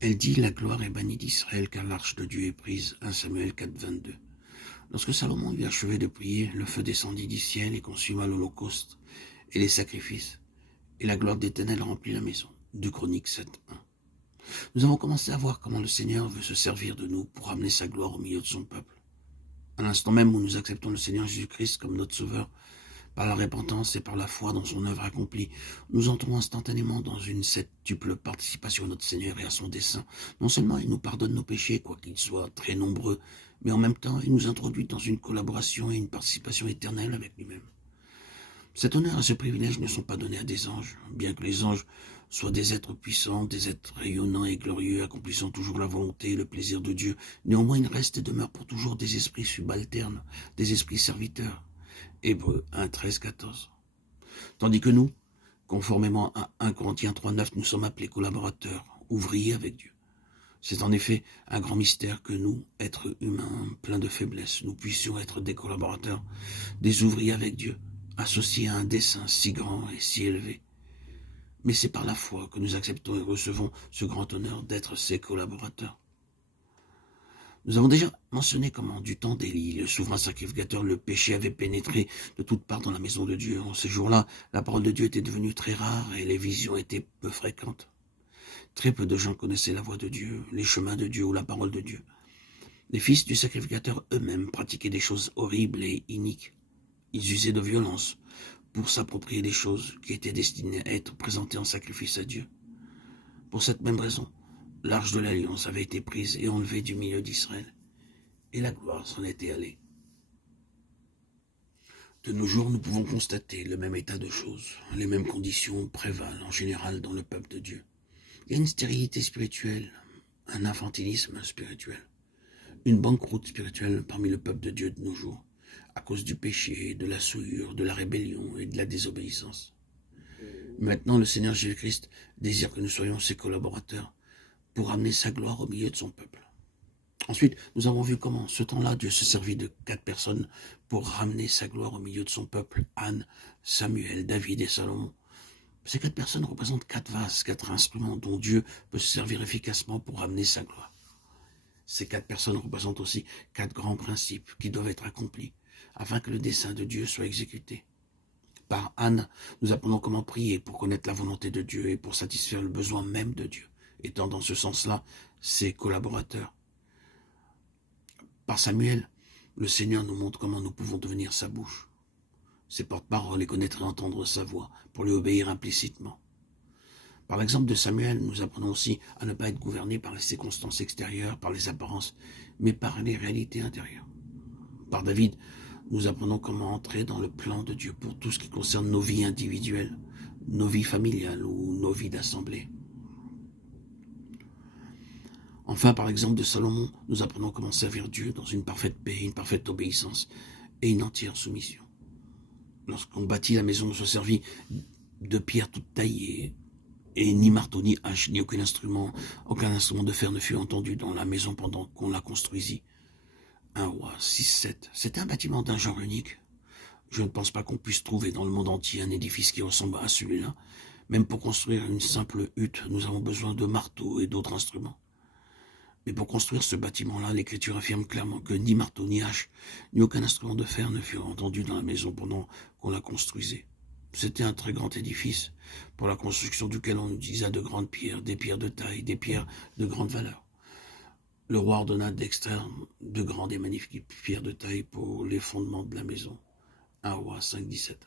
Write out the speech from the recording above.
Elle dit, la gloire est bannie d'Israël car l'arche de Dieu est prise. 1 Samuel 4, 22. Lorsque Salomon eut achevé de prier, le feu descendit du ciel et consuma l'holocauste et les sacrifices. Et la gloire d'Éternel remplit la maison. 2 Chroniques 7, 1. Nous avons commencé à voir comment le Seigneur veut se servir de nous pour amener sa gloire au milieu de son peuple. À l'instant même où nous acceptons le Seigneur Jésus-Christ comme notre Sauveur, par la repentance et par la foi dans son œuvre accomplie, nous entrons instantanément dans une septuple participation à notre Seigneur et à son dessein. Non seulement il nous pardonne nos péchés, quoiqu'ils soient très nombreux, mais en même temps il nous introduit dans une collaboration et une participation éternelle avec lui-même. Cet honneur et ce privilège ne sont pas donnés à des anges, bien que les anges soient des êtres puissants, des êtres rayonnants et glorieux, accomplissant toujours la volonté et le plaisir de Dieu. Néanmoins, il reste et demeure pour toujours des esprits subalternes, des esprits serviteurs. Hébreux 1, 13, 14. Tandis que nous, conformément à 1 Corinthiens 3, 9, nous sommes appelés collaborateurs, ouvriers avec Dieu. C'est en effet un grand mystère que nous, êtres humains pleins de faiblesses, nous puissions être des collaborateurs, des ouvriers avec Dieu, associés à un dessein si grand et si élevé. Mais c'est par la foi que nous acceptons et recevons ce grand honneur d'être ses collaborateurs. Nous avons déjà mentionné comment, du temps d'Élie, le souverain sacrificateur, le péché avait pénétré de toutes parts dans la maison de Dieu. En ces jours-là, la parole de Dieu était devenue très rare et les visions étaient peu fréquentes. Très peu de gens connaissaient la voix de Dieu, les chemins de Dieu ou la parole de Dieu. Les fils du sacrificateur eux-mêmes pratiquaient des choses horribles et iniques. Ils usaient de violence pour s'approprier des choses qui étaient destinées à être présentées en sacrifice à Dieu. Pour cette même raison, l'arche de l'alliance avait été prise et enlevée du milieu d'Israël, et la gloire s'en était allée. De nos jours, nous pouvons constater le même état de choses. Les mêmes conditions prévalent en général dans le peuple de Dieu. Il y a une stérilité spirituelle, un infantilisme spirituel, une banqueroute spirituelle parmi le peuple de Dieu de nos jours, à cause du péché, de la souillure, de la rébellion et de la désobéissance. Maintenant, le Seigneur Jésus-Christ désire que nous soyons ses collaborateurs pour amener sa gloire au milieu de son peuple. Ensuite, nous avons vu comment, ce temps-là, Dieu se servit de 4 personnes pour ramener sa gloire au milieu de son peuple: Anne, Samuel, David et Salomon. Ces 4 personnes représentent 4 vases, 4 instruments dont Dieu peut se servir efficacement pour ramener sa gloire. Ces 4 personnes représentent aussi 4 grands principes qui doivent être accomplis afin que le dessein de Dieu soit exécuté. Par Anne, nous apprenons comment prier pour connaître la volonté de Dieu et pour satisfaire le besoin même de Dieu, étant dans ce sens-là ses collaborateurs. Par Samuel, le Seigneur nous montre comment nous pouvons devenir sa bouche, ses porte-paroles, et connaître et entendre sa voix pour lui obéir implicitement. Par l'exemple de Samuel, nous apprenons aussi à ne pas être gouverné par les circonstances extérieures, par les apparences, mais par les réalités intérieures. Par David, nous apprenons comment entrer dans le plan de Dieu pour tout ce qui concerne nos vies individuelles, nos vies familiales ou nos vies d'assemblée. Enfin, par l'exemple de Salomon, nous apprenons comment servir Dieu dans une parfaite paix, une parfaite obéissance et une entière soumission. Lorsqu'on bâtit la maison, on se servit de pierres toutes taillées, et ni marteau, ni hache, ni aucun instrument de fer ne fut entendu dans la maison pendant qu'on la construisit. 1 Roi 6, 7. C'était un bâtiment d'un genre unique. Je ne pense pas qu'on puisse trouver dans le monde entier un édifice qui ressemble à celui-là. Même pour construire une simple hutte, nous avons besoin de marteaux et d'autres instruments. Mais pour construire ce bâtiment-là, l'Écriture affirme clairement que ni marteau, ni hache, ni aucun instrument de fer ne furent entendus dans la maison pendant qu'on la construisait. C'était un très grand édifice, pour la construction duquel on utilisa de grandes pierres, des pierres de taille, des pierres de grande valeur. Le roi ordonna d'extraire de grandes et magnifiques pierres de taille pour les fondements de la maison. 1 Roi 5, 17.